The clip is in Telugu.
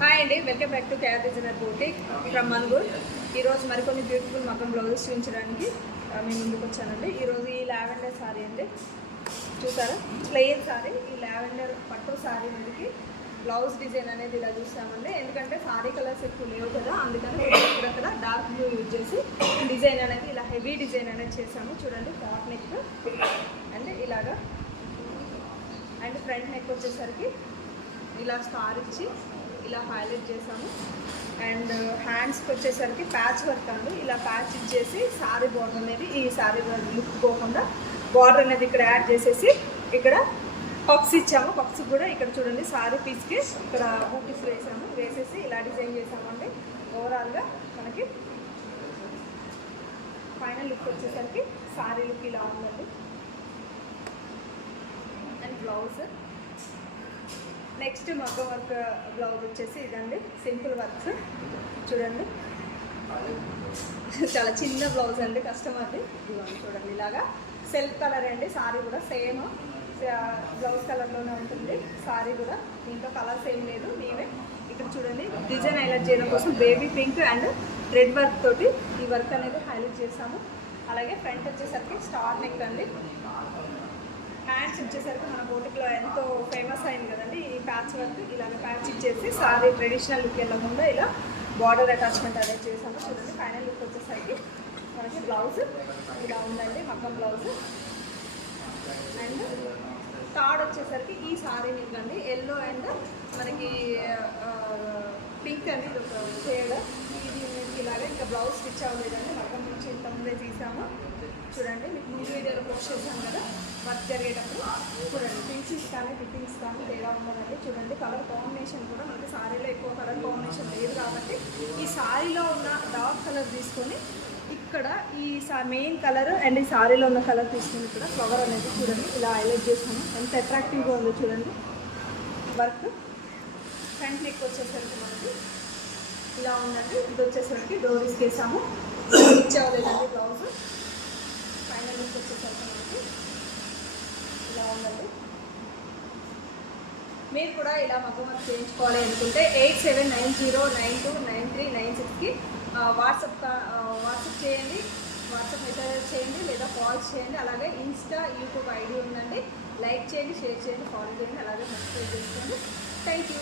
హాయ్ అండి, welcome back to KR designer boutique from Manuguru. ఈరోజు మరికొన్ని బ్యూటిఫుల్ మగ్గం బ్లౌజెస్ చూపించడానికి మేము ముందుకు వచ్చానండి. ఈరోజు ఈ లావెండర్ శారీ అండి, చూసారా, ప్లెయిన్ శారీ. ఈ లావెండర్ పట్టు శారీ మీదకి బ్లౌజ్ డిజైన్ అనేది ఇలా చూసామండి. ఎందుకంటే శారీ కలర్స్ ఎక్కువ లేవు కదా, అందుకని ఇక్కడ డార్క్ బ్లూ యూజ్ చేసి డిజైన్ అనేది ఇలా హెవీ డిజైన్ అనేది చేసాము. చూడండి, ఫ్రాక్ నెక్ అండ్ ఇలాగా, అండ్ ఫ్రంట్ నెక్ వచ్చేసరికి ఇలా స్టార్ ఇచ్చి ఇలా హైలైట్ చేసాము. అండ్ హ్యాండ్స్కి వచ్చేసరికి ప్యాచ్ వర్క్ అండి, ఇలా ప్యాచ్ ఇచ్చేసి శారీ బార్డర్ అనేది ఈ శారీ లుక్ పోకుండా బార్డర్ అనేది ఇక్కడ యాడ్ చేసేసి ఇక్కడ పక్స్ ఇచ్చాము. పక్స్ కూడా ఇక్కడ చూడండి శారీ పీస్కి ఇక్కడ బూటీస్ వేసేసి ఇలా డిజైన్ చేసామండి. ఓవరాల్గా మనకి ఫైనల్ లుక్ వచ్చేసరికి శారీ లుక్ ఇలా ఉందండి. అండ్ బ్లౌజ్ నెక్స్ట్ మగ్గం వర్క్ బ్లౌజ్ వచ్చేసి ఇదండి, సింపుల్ వర్క్స్. చూడండి, చాలా చిన్న బ్లౌజ్ అండి, కస్టమర్ది. చూడండి, ఇలాగా సెల్ఫ్ కలర్ అండి. సారీ కూడా సేమ్ బ్లౌజ్ కలర్లోనే ఉంటుంది. సారీ కూడా దీంట్లో కలర్స్ ఏం లేదు, మేమే ఇక్కడ చూడండి డిజైన్ హైలైట్ చేయడం కోసం baby pink and red work తోటి ఈ వర్క్ అనేది హైలైట్ చేసాము. అలాగే ఫ్రంట్ వచ్చేసరికి స్టార్ నెక్ అండి. హ్యాండ్స్ వచ్చేసరికి మన బోటిక్లో ఎంతో ఫేమస్ అయింది కదండి ఈ ప్యాచ్ వర్క్. ఇలాగ ప్యాచ్ ఇచ్చేసి సారీ ట్రెడిషనల్ లుక్ వెళ్ళకుండా ఇలా బార్డర్ అటాచ్మెంట్ అనేది చేసాము. చూడండి, ఫైనల్ లుక్ వచ్చేసరికి మనకి బ్లౌజ్ ఇలా ఉందండి, మగ్గం బ్లౌజ్. అండ్ థర్డ్ వచ్చేసరికి ఈ సారీ మీకు అండి ఎల్లో అండ్ మనకి పింక్ అనేది ఇది ఒక షేడ్. ఇది మీకు ఇలాగ ఇంకా బ్లౌజ్ స్టిచ్ అవ్వలేదండి, మగ్గం నుంచి ఇంతకుముందే తీసాము. చూడండి, మీకు ముందు వీడియోలో పోస్ట్ చేసాం కదా వర్క్ జరిగేటప్పుడు. చూడండి, పింక్స్ కానీ ఫిట్టింగ్స్ కానీ తేడా ఉండదండి. చూడండి, కలర్ కాంబినేషన్ కూడా మనకి సారీలో ఎక్కువ కలర్ కాంబినేషన్ లేదు కాబట్టి ఈ సారీలో ఉన్న డార్క్ కలర్ తీసుకొని ఇక్కడ ఈ మెయిన్ కలర్ అండ్ ఈ సారీలో ఉన్న కలర్ తీసుకుని ఇక్కడ ఫ్లవర్ అనేది చూడండి ఇలా హైలైట్ చేసాము. ఎంత అట్రాక్టివ్గా ఉందో చూడండి వర్క్. ఫ్రంట్ నెక్ వచ్చేసరికి మనకి ఇలా ఉందండి. ఇది వచ్చేసరికి డోరీస్ వేసాము, ఇచ్చేవాలేదండి బ్లౌజ్. ఫైనల్ లుక్ వచ్చేసరికి మనకి ఇలా ఉందండి. మీరు కూడా ఇలా మగ్గం వర్క్ చేయించుకోవాలి అనుకుంటే 8790929396కి వాట్సాప్ చేయండి, వాట్సాప్ మెసేజ్ చేయండి లేదా కాల్స్ చేయండి. అలాగే ఇన్స్టా యూట్యూబ్ ఐడి ఉందండి, లైక్ చేయండి, షేర్ చేయండి, ఫాలో చేయండి, అలాగే సబ్స్క్రైబ్ చేసుకోండి. Thank you.